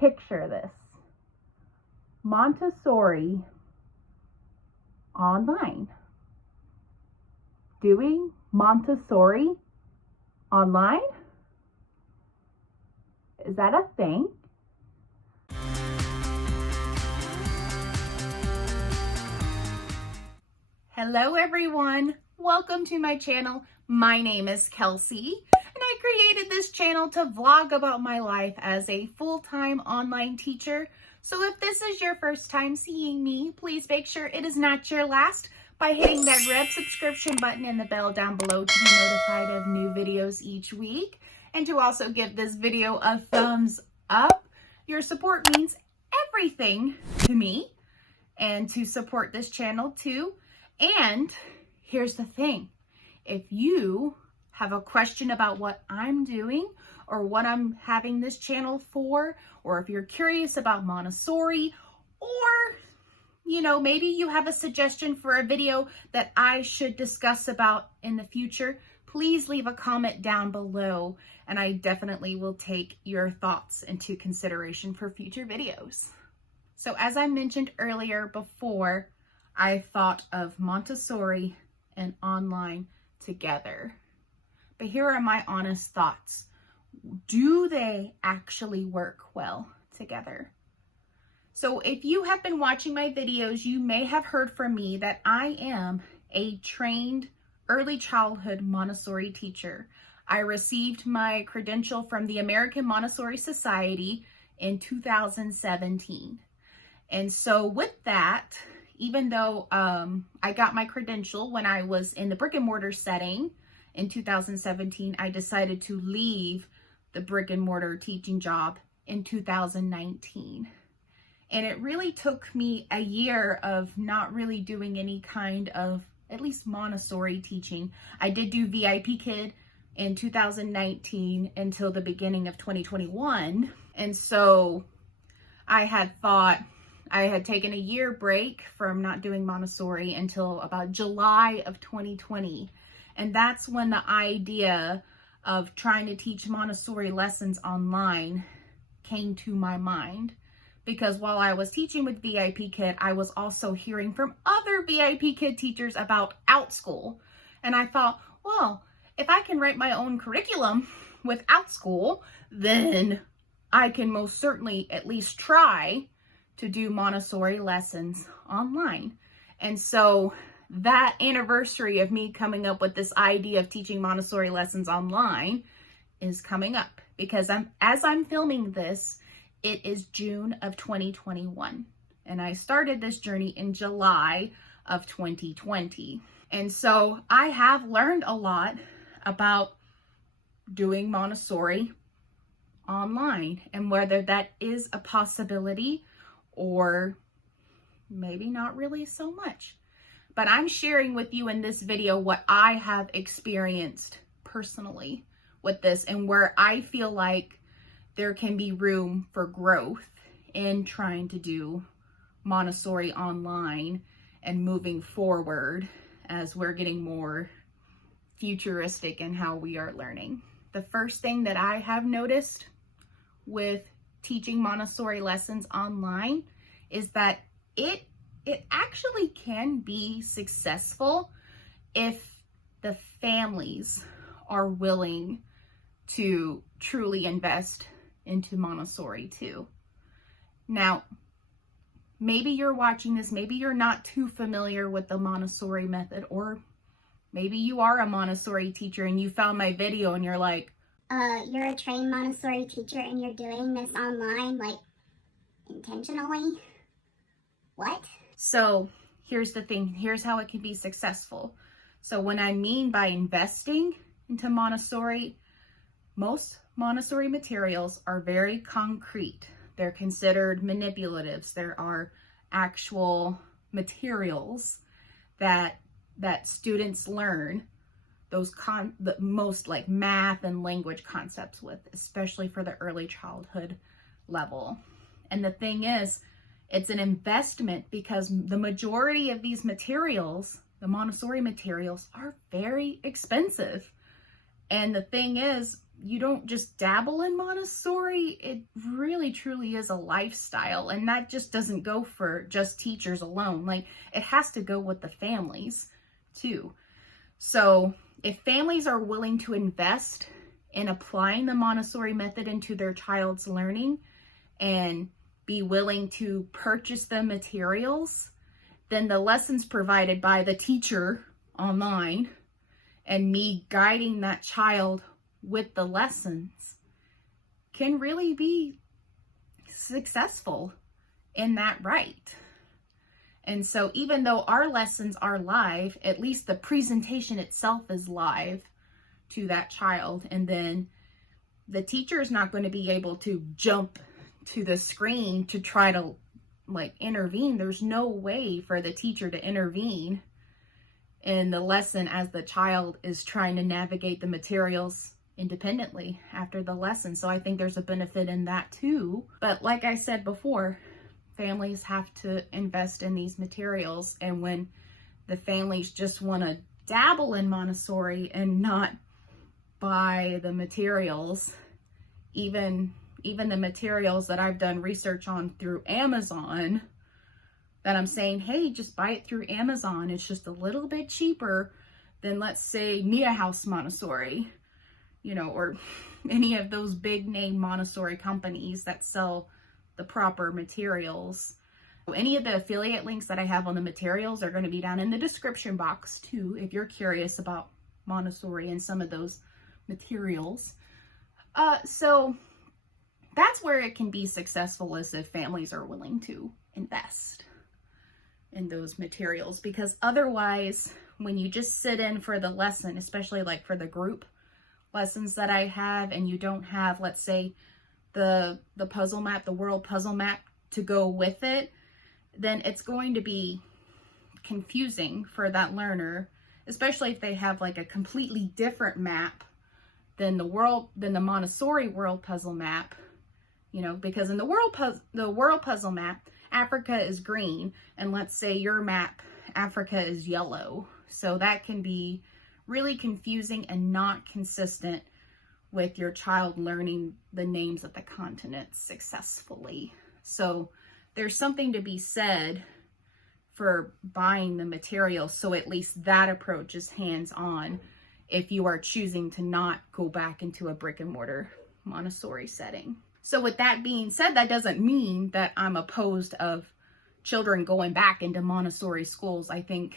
Picture this. Montessori online. Doing Montessori online? Is that a thing? Hello everyone, welcome to my channel. My name is Kelsey and I created this channel to vlog about my life as a full-time online teacher. So if this is your first time seeing me, please make sure it is not your last by hitting that red subscription button and the bell down below to be notified of new videos each week. And to also give this video a thumbs up. Your support means everything to me and to support this channel too. And here's the thing, if you have a question about what I'm doing or what I'm having this channel for, or if you're curious about Montessori, or maybe you have a suggestion for a video that I should discuss about in the future, please leave a comment down below and I definitely will take your thoughts into consideration for future videos. So as I mentioned earlier before, I thought of Montessori and online together. But here are my honest thoughts. Do they actually work well together? So if you have been watching my videos, you may have heard from me that I am a trained early childhood Montessori teacher. I received my credential from the American Montessori Society in 2017. And so with that, even though I got my credential when I was in the brick and mortar setting in 2017, I decided to leave the brick and mortar teaching job in 2019. And it really took me a year of not really doing any kind of, at least Montessori teaching. I did do VIP Kid in 2019 until the beginning of 2021. And so I had thought, I had taken a year break from not doing Montessori until about July of 2020. And that's when the idea of trying to teach Montessori lessons online came to my mind. Because while I was teaching with VIP Kid, I was also hearing from other VIP Kid teachers about Outschool. And I thought, well, if I can write my own curriculum with Outschool, then I can most certainly at least try to do Montessori lessons online. And so that anniversary of me coming up with this idea of teaching Montessori lessons online is coming up, because as I'm filming this, it is June of 2021. And I started this journey in July of 2020. And so I have learned a lot about doing Montessori online and whether that is a possibility or maybe not really so much. But I'm sharing with you in this video what I have experienced personally with this and where I feel like there can be room for growth in trying to do Montessori online and moving forward as we're getting more futuristic in how we are learning. The first thing that I have noticed with teaching Montessori lessons online is that it actually can be successful if the families are willing to truly invest into Montessori too. Now, maybe you're watching this, maybe you're not too familiar with the Montessori method, or maybe you are a Montessori teacher and you found my video and you're like, you're a trained Montessori teacher and you're doing this online, like, intentionally? What? So here's the thing, here's how it can be successful. So when I mean by investing into Montessori, most Montessori materials are very concrete. They're considered manipulatives. There are actual materials that students learn the most like math and language concepts with, especially for the early childhood level. And the thing is, it's an investment because the majority of these materials, the Montessori materials, are very expensive. And the thing is, you don't just dabble in Montessori. It really truly is a lifestyle, and that just doesn't go for just teachers alone. Like, it has to go with the families too. So if families are willing to invest in applying the Montessori method into their child's learning and be willing to purchase the materials, then the lessons provided by the teacher online and me guiding that child with the lessons can really be successful in that right. And so even though our lessons are live, at least the presentation itself is live to that child. And then the teacher is not going to be able to jump to the screen to try to like intervene. There's no way for the teacher to intervene in the lesson as the child is trying to navigate the materials independently after the lesson. So I think there's a benefit in that too. But like I said before, families have to invest in these materials. And when the families just want to dabble in Montessori and not buy the materials, even the materials that I've done research on through Amazon, that I'm saying, hey, just buy it through Amazon. It's just a little bit cheaper than, let's say, Nia House Montessori, or any of those big name Montessori companies that sell the proper materials. Any of the affiliate links that I have on the materials are going to be down in the description box too, if you're curious about Montessori and some of those materials. So that's where it can be successful, is if families are willing to invest in those materials, because otherwise, when you just sit in for the lesson, especially like for the group lessons that I have, and you don't have, let's say, the puzzle map, the world puzzle map to go with it, then it's going to be confusing for that learner, especially if they have like a completely different map than the Montessori world puzzle map, because in the world puzzle map, Africa is green, and let's say your map, Africa is yellow. So that can be really confusing and not consistent with your child learning the names of the continents successfully. So there's something to be said for buying the material, so at least that approach is hands-on if you are choosing to not go back into a brick and mortar Montessori setting. So with that being said, that doesn't mean that I'm opposed of children going back into Montessori schools. I think,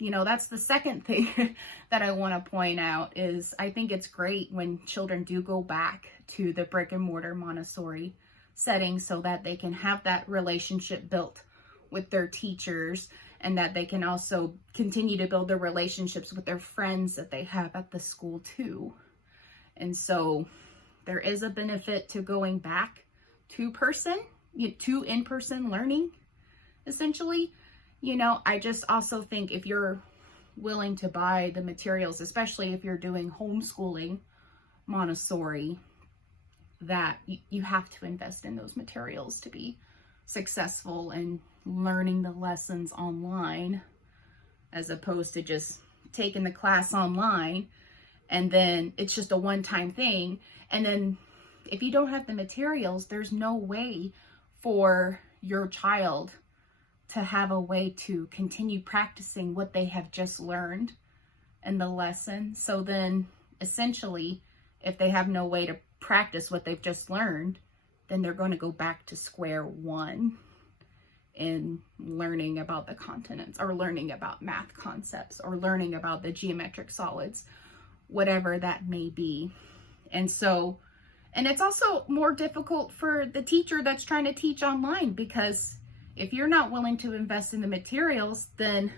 that's the second thing that I want to point out, is I think it's great when children do go back to the brick and mortar Montessori setting, so that they can have that relationship built with their teachers, and that they can also continue to build their relationships with their friends that they have at the school too. And so there is a benefit to going back to in-person learning, essentially. I just also think if you're willing to buy the materials, especially if you're doing homeschooling Montessori, that you have to invest in those materials to be successful in learning the lessons online, as opposed to just taking the class online and then it's just a one-time thing. And then if you don't have the materials, there's no way for your child to have a way to continue practicing what they have just learned in the lesson. So then essentially, if they have no way to practice what they've just learned, then they're going to go back to square one in learning about the continents, or learning about math concepts, or learning about the geometric solids, whatever that may be. And it's also more difficult for the teacher that's trying to teach online, because if you're not willing to invest in the materials, then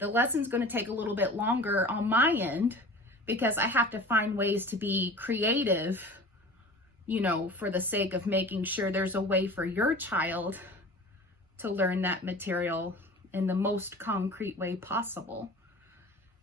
the lesson's going to take a little bit longer on my end, because I have to find ways to be creative, for the sake of making sure there's a way for your child to learn that material in the most concrete way possible.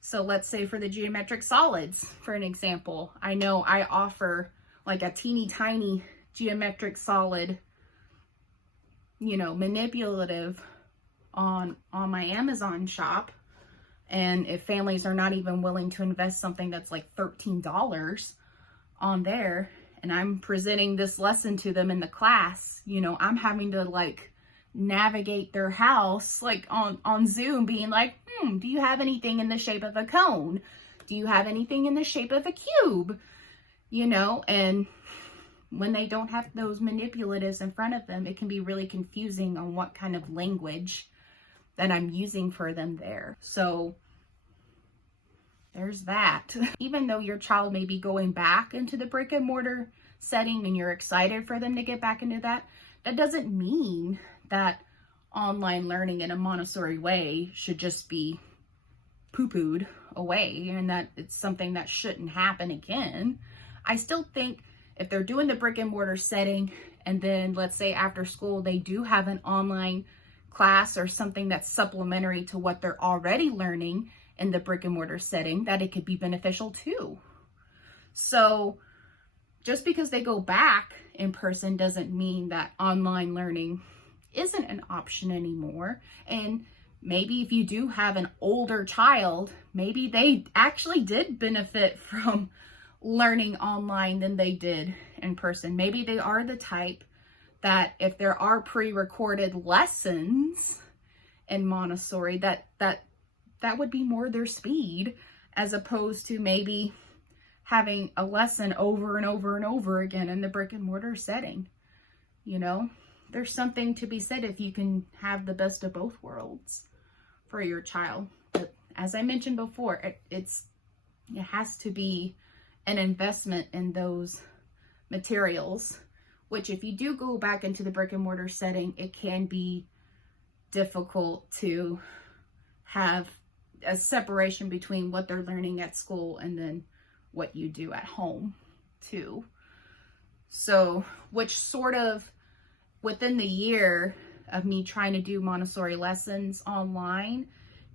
So let's say for the geometric solids, for an example, I know I offer like a teeny tiny geometric solid, manipulative on my Amazon shop. And if families are not even willing to invest something that's like $13 on there, and I'm presenting this lesson to them in the class, you know, I'm having to like navigate their house like on Zoom, being like, do you have anything in the shape of a cone? Do you have anything in the shape of a cube? You know, and when they don't have those manipulatives in front of them, it can be really confusing on what kind of language that I'm using for them there. So there's that. Even though your child may be going back into the brick and mortar setting and you're excited for them to get back into that, that doesn't mean that online learning in a Montessori way should just be poo-pooed away and that it's something that shouldn't happen again. I still think if they're doing the brick and mortar setting and then let's say after school they do have an online class or something that's supplementary to what they're already learning in the brick and mortar setting, that it could be beneficial too. So just because they go back in person doesn't mean that online learning isn't an option anymore. And maybe if you do have an older child, maybe they actually did benefit from learning online than they did in person. Maybe they are the type that if there are pre-recorded lessons in Montessori, that would be more their speed, as opposed to maybe having a lesson over and over and over again in the brick and mortar setting. You know, there's something to be said if you can have the best of both worlds for your child. But as I mentioned before, it has to be an investment in those materials, which if you do go back into the brick and mortar setting, it can be difficult to have a separation between what they're learning at school and then what you do at home too. So, which sort of within the year of me trying to do Montessori lessons online,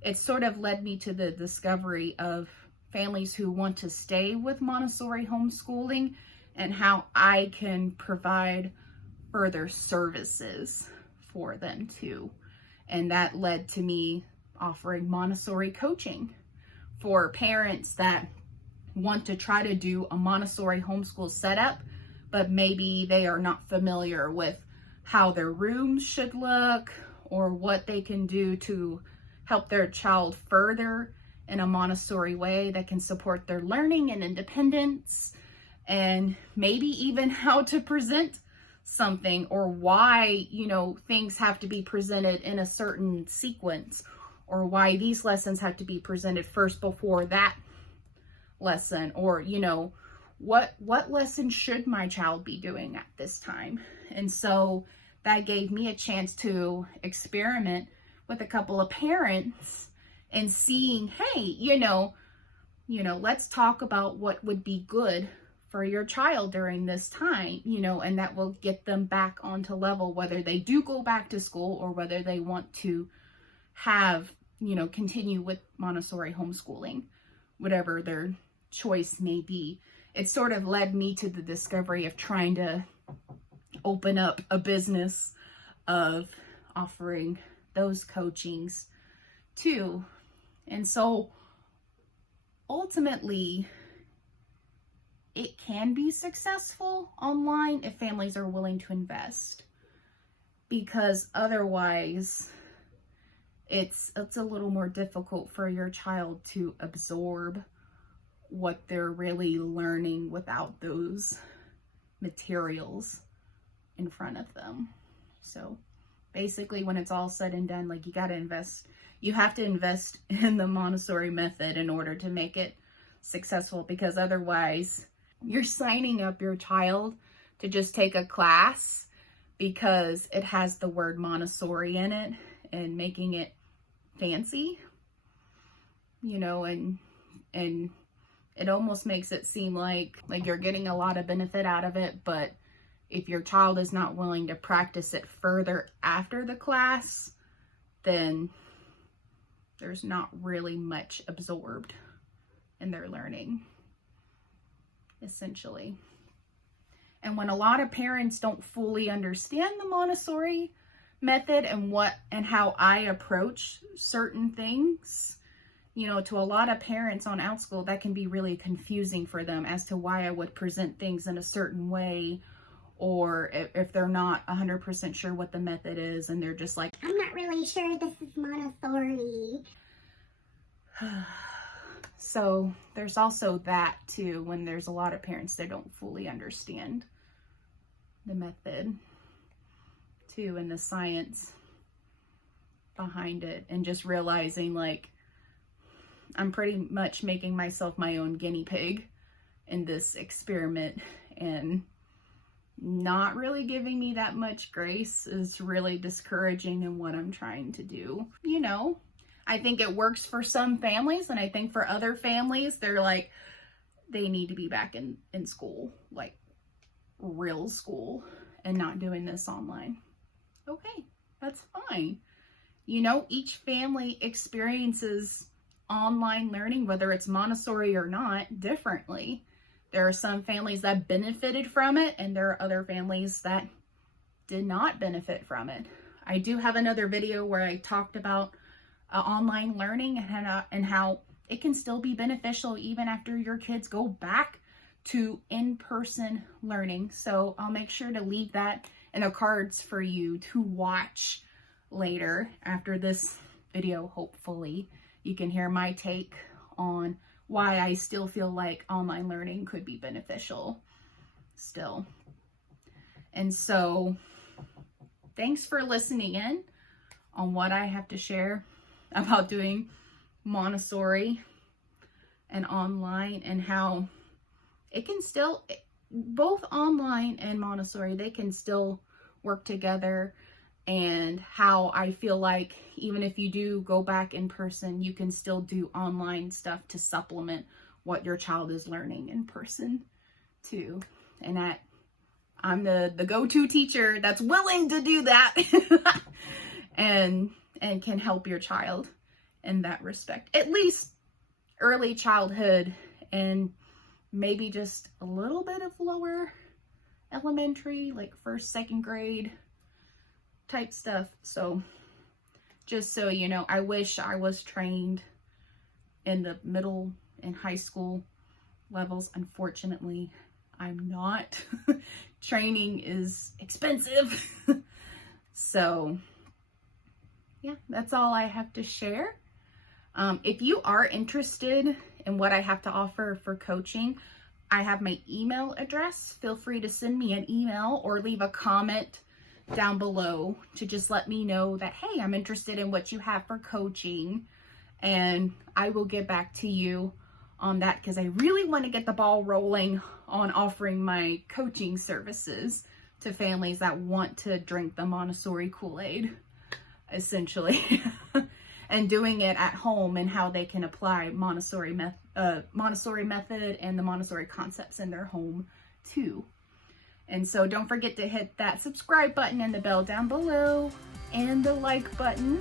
it sort of led me to the discovery of families who want to stay with Montessori homeschooling and how I can provide further services for them too. And that led to me offering Montessori coaching for parents that want to try to do a Montessori homeschool setup, but maybe they are not familiar with how their rooms should look or what they can do to help their child further in a Montessori way that can support their learning and independence, and maybe even how to present something or why, you know, things have to be presented in a certain sequence, or why these lessons have to be presented first before that lesson, or, you know, what lesson should my child be doing at this time. And so that gave me a chance to experiment with a couple of parents and seeing, hey, you know, let's talk about what would be good for your child during this time, you know, and that will get them back onto level, whether they do go back to school or whether they want to have, you know, continue with Montessori homeschooling, whatever their choice may be. It sort of led me to the discovery of trying to open up a business of offering those coachings too. And so ultimately, it can be successful online if families are willing to invest, because otherwise it's a little more difficult for your child to absorb what they're really learning without those materials in front of them. So basically, when it's all said and done, like, you have to invest in the Montessori method in order to make it successful, because otherwise you're signing up your child to just take a class because it has the word Montessori in it and making it fancy, you know, and it almost makes it seem like you're getting a lot of benefit out of it, but if your child is not willing to practice it further after the class, then there's not really much absorbed in their learning, essentially. And when a lot of parents don't fully understand the Montessori method and how I approach certain things, you know, to a lot of parents on Outschool, that can be really confusing for them as to why I would present things in a certain way, or if they're not 100% sure what the method is and they're just like, I'm not really sure this is Montessori. So there's also that too, when there's a lot of parents that don't fully understand the method too, and the science behind it, and just realizing like I'm pretty much making myself my own guinea pig in this experiment, and not really giving me that much grace is really discouraging in what I'm trying to do. You know, I think it works for some families, and I think for other families, they're like, they need to be back in school, like real school, and not doing this online. Okay, that's fine. You know, each family experiences online learning, whether it's Montessori or not, differently. There are some families that benefited from it, and there are other families that did not benefit from it. I do have another video where I talked about online learning and how it can still be beneficial even after your kids go back to in-person learning. So I'll make sure to leave that in the cards for you to watch later after this video. Hopefully you can hear my take on why I still feel like online learning could be beneficial still. And so thanks for listening in on what I have to share about doing Montessori and online, and how it can still, both online and Montessori, they can still work together, and how I feel like even if you do go back in person, you can still do online stuff to supplement what your child is learning in person too. And that I'm the go-to teacher that's willing to do that and can help your child in that respect, at least early childhood, and maybe just a little bit of lower elementary, like first, second grade type stuff. So just so you know, I wish I was trained in the middle and high school levels. Unfortunately, I'm not. Training is expensive. So yeah, that's all I have to share. If you are interested in what I have to offer for coaching, I have my email address. Feel free to send me an email or leave a comment down below to just let me know that, hey, I'm interested in what you have for coaching, and I will get back to you on that, because I really want to get the ball rolling on offering my coaching services to families that want to drink the Montessori Kool-Aid, essentially, and doing it at home, and how they can apply Montessori method and the Montessori concepts in their home too. And so don't forget to hit that subscribe button and the bell down below, and the like button.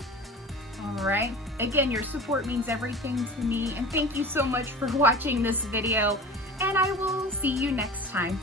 All right. Again, your support means everything to me, and thank you so much for watching this video, and I will see you next time.